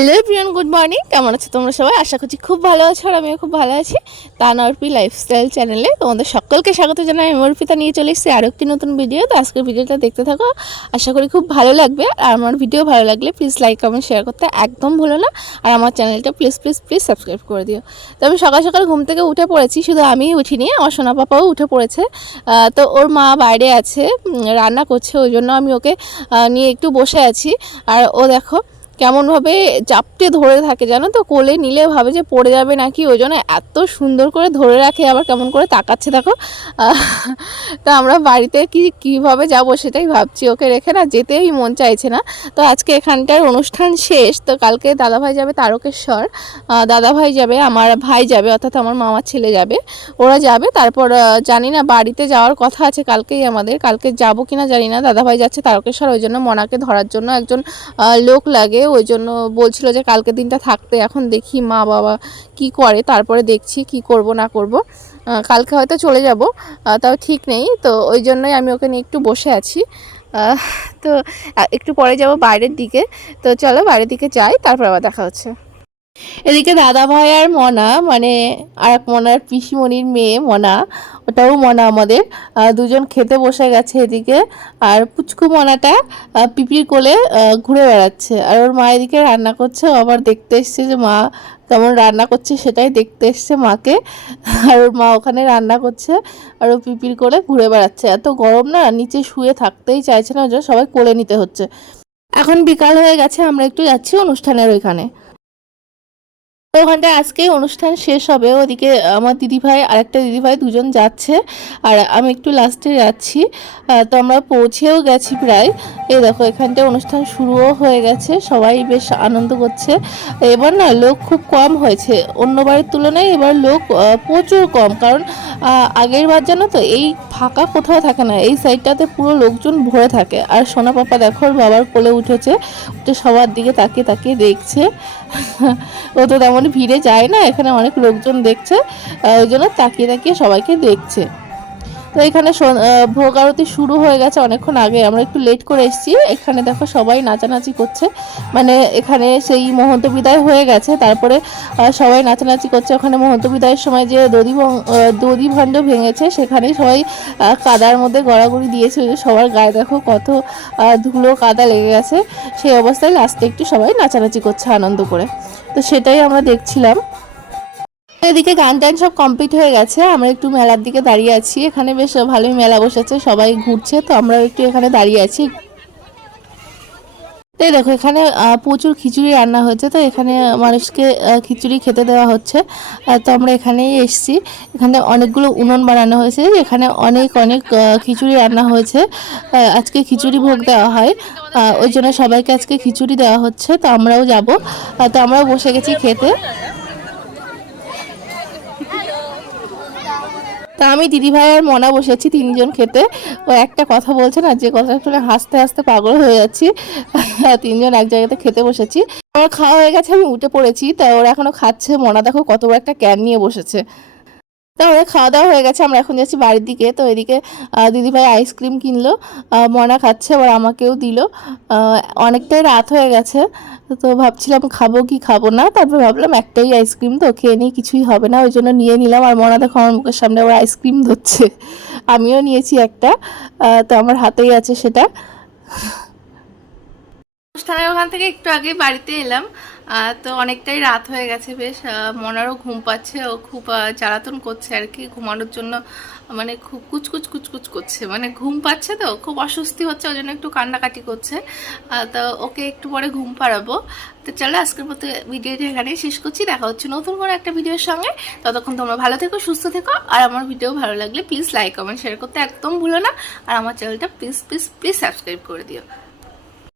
Hello প্রিয়ন good morning. কেমন আছো তোমরা সবাই? আশা করছি খুব ভালো আছো আর আমিও খুব ভালো আছি। তানরপি লাইফস্টাইল চ্যানেলে তোমাদের সকলকে স্বাগত জানাই। আমি অর্পিতা, নিয়ে চলে এসেছি আরও একটি নতুন ভিডিও তো আজকের ভিডিওটা দেখতে থাকো। আশা করি খুব ভালো লাগবে। আর আমার ভিডিও ভালো লাগলে প্লিজ লাইক কমেন্ট শেয়ার করতে একদম ভুলো না। আর আমার চ্যানেলটা প্লিজ প্লিজ প্লিজ সাবস্ক্রাইব করে দিও। তো আমি সকাল সকাল ঘুম থেকে উঠে পড়েছি। শুধু আমিই উঠিনি, আমার সোনা পাপাও উঠে পড়েছে। তো ওর মা বাইরে আছে রান্না করছে, ওই জন্য আমি ওকে নিয়ে একটু বসে আছি। আর ও দেখো কেমনভাবে চাপটে ধরে থাকে জানো তো? কোলে নিলে ভাবে যে পড়ে যাবে নাকি ওই জন্য এত সুন্দর করে ধরে রাখে, আবার কেমন করে তাকাচ্ছে দেখো। তা আমরা বাড়িতে কি, কীভাবে যাব সেটাই ভাবছি। ওকে রেখে না যেতেই মন চাইছে না। তো আজকে এখানটার অনুষ্ঠান শেষ। তো কালকে দাদাভাই যাবে তারকেশ্বর। দাদাভাই যাবে, আমার ভাই যাবে, অর্থাৎ আমার মামার ছেলে যাবে। ওরা যাবে, তারপর জানি না বাড়িতে যাওয়ার কথা আছে কালকেই আমাদের। কালকে যাব কিনা জানি না। দাদাভাই যাচ্ছে তারকেশ্বর, ওই জন্য মনাকে ধরার জন্য একজন লোক লাগে। ওই জন্য বলছিল যে কালকে দিনটা থাকতে, এখন দেখি মা বাবা কি করে, তারপরে দেখছি কি করব না করব। কালকে হয়তো চলে যাব তাও ঠিক নেই, তো ওই জন্যই আমি ওকে নিয়ে একটু বসে আছি। তো একটু পরে যাব বাইরের দিকে, তো চলো বাইরের দিকে যাই, তারপর আবার দেখা হচ্ছে। এদিকে দাদা ভাই আর মনা মানে আর এক মনার পিসিমণির মেয়ে মনা, ওটাও মনা আমাদের দুজন খেতে বসে গেছে এদিকে, আর পুচকু মনাটা পিপির কোলে ঘুরে বেড়াচ্ছে, আর ওর মা এদিকে রান্না করছে আবার দেখতে এসছে যে মা কেমন রান্না করছে সেটাই দেখতে এসছে মাকে, আর ওর মা ওখানে রান্না করছে, আর ও পিপির কোলে ঘুরে বেড়াচ্ছে, এত গরম না, নিচে শুয়ে থাকতেই চাইছে না, ওই সবাই কোলে নিতে হচ্ছে। এখন বিকাল হয়ে গেছে, আমরা একটু যাচ্ছি অনুষ্ঠানের ওইখানে। তো ওখানটায় আজকে অনুষ্ঠান শেষ হবে। ওদিকে আমার দিদিভাই, আরেকটা দিদিভাই দুজন যাচ্ছে। আর আমি একটু লাস্টে যাচ্ছি। তো আমরা পৌঁছেও গেছি প্রায়। এ দেখো এখানটায় অনুষ্ঠান শুরুও হয়ে গেছে। সবাই বেশ আনন্দ করছে। এবার না, লোক খুব কম হয়েছে। অন্যবারের তুলনায় এবার লোক প্রচুর কম। কারণ আগের বার জানো তো, এই ফাঁকা কোথাও থাকে না, এই সাইডটাতে পুরো লোকজন ভরে থাকে। আর সোনা পাপা দেখো, বাবার কোলে উঠেছে, উঠে সবার দিকে তাকিয়ে তাকিয়ে দেখছে। ও তো তেমন ভিড়ে যায় না, এখানে অনেক লোকজন দেখছে ওই জন্য তাকিয়ে তাকিয়ে সবাইকে দেখছে। তো এখানে ভোগ আরতি শুরু হয়ে গেছে অনেকক্ষণ আগে। আমরা একটু লেট করে এসেছি। এখানে দেখো সবাই নাচানাচি করছে। মানে এখানে সেই মহন্ত বিদায় হয়ে গেছে। তারপরে সবাই নাচানাচি করছে। ওখানে মহন্ত বিদায়ের সময় যে দধি দধি ভাণ্ড ভেঙেছে, সেখানেই সবাই কাদার মধ্যে গড়াগড়ি দিয়েছে সবার গায়ে দেখো কত ধুলো কাদা লেগে গেছে। সেই অবস্থায় লাস্টে একটু সবাই নাচানাচি করছে আনন্দ করে। তো সেটাই আমরা দেখছিলাম। এদিকে গান টান সব কমপ্লিট হয়ে গেছে। আমরা একটু মেলার দিকে দাঁড়িয়ে আছি। এখানে বেশ ভালোই মেলা বসেছে, সবাই ঘুরছে, তো আমরা একটু এখানে দাঁড়িয়ে আছি। এই দেখো, এখানে প্রচুর খিচুড়ি রান্না হয়েছে, তো এখানে মানুষকে খিচুড়ি খেতে দেওয়া হচ্ছে। তো আমরা এখানেই এসেছি। এখানে অনেকগুলো উনুন বানানো হয়েছে, এখানে অনেক অনেক খিচুড়ি রান্না হয়েছে। আজকে খিচুড়ি ভোগ দেওয়া হয়। ওই জন্য সবাইকে আজকে খিচুড়ি দেওয়া হচ্ছে, তো আমরাও যাব। তো আমরাও বসে গেছি খেতে। তা আমি দিদিভাই আর মনা বসেছি তিনজন খেতে। ও একটা কথা বলছে না, যে কথাটা শুনে হাসতে হাসতে পাগল হয়ে যাচ্ছি। তিনজন এক জায়গাতে খেতে বসেছি। আমার খাওয়া হয়ে গেছে, আমি উঠে পড়েছি। তা ওরা এখনও খাচ্ছে। মনা দেখো কত বড় একটা ক্যান নিয়ে বসেছে। তা ওরা খাওয়া দাওয়া হয়ে গেছে, আমরা এখন যাচ্ছি বাড়ির দিকে। তো এদিকে দিদিভাই আইসক্রিম কিনলো। মনা খাচ্ছে, আবার আমাকেও দিল। অনেকটাই রাত হয়ে গেছে। তো ভাবছিলাম খাব কি খাব না, তারপর ভাবলাম একটাই আইসক্রিম তো, খেয়ে নিই কিছুই হবে না, ওই জন্য নিয়ে নিলাম, আর মনে দেখো আমার মুখের সামনে আবার আইসক্রিম ধরছে, আমিও নিয়েছি একটা তো আমার হাতেই আছে সেটা। অনুষ্ঠানের ওখান থেকে একটু আগে বাড়িতে এলাম তো অনেকটাই রাত হয়ে গেছে বেশ। মনারও ঘুম পাচ্ছে, ও খুব জ্বালাতন করছে আর কি। ঘুমানোর জন্য মানে খুব কুচকুচ কুচকুচ করছে। মানে ঘুম পাচ্ছে তো, খুব অস্বস্তি হচ্ছে, ওই জন্য একটু কান্নাকাটি করছে। তো ওকে একটু পরে ঘুম পাড়াবো। তো চলো, আজকের মতো ভিডিওটা এখানেই শেষ করছি। দেখা হচ্ছে নতুন কোনো একটা ভিডিওর সঙ্গে। ততক্ষণ তোমরা ভালো থেকো, সুস্থ থেকো। আর আমার ভিডিও ভালো লাগলে প্লিজ লাইক কমেন্ট শেয়ার করতে একদম ভুলো না। আর আমার চ্যানেলটা প্লিজ প্লিজ প্লিজ সাবস্ক্রাইব করে দিও।